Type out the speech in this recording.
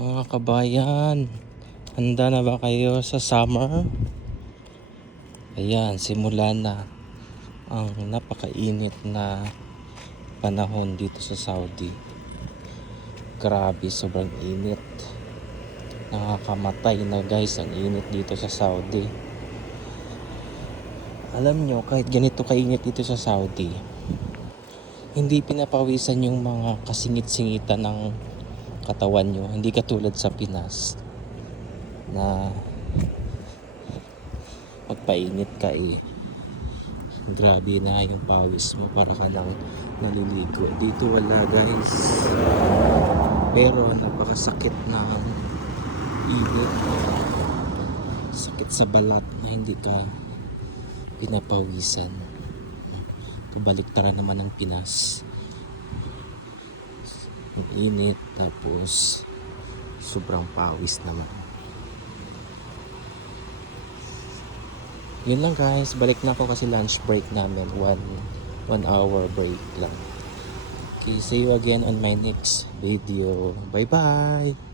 Mga kabayan, handa na ba kayo sa summer? Ayan, simula na ang napakainit na panahon dito sa Saudi. Grabe, sobrang init. Nakakamatay na guys ang init dito sa Saudi. Alam nyo, kahit ganito kainit dito sa Saudi, hindi pinapawisan yung mga kasingit-singitan ng katawan nyo. Hindi katulad sa Pinas na magpainit ka grabe na yung pawis mo, para ka lang naliligo. Dito wala guys, pero napakasakit ng init, sakit sa balat na hindi ka pinapawisan. Kabaliktaran naman ng Pinas, ang init tapos sobrang pawis naman. Yun lang guys, balik na ako kasi lunch break namin, 1 hour break lang. Okay, see you again on my next video. Bye bye.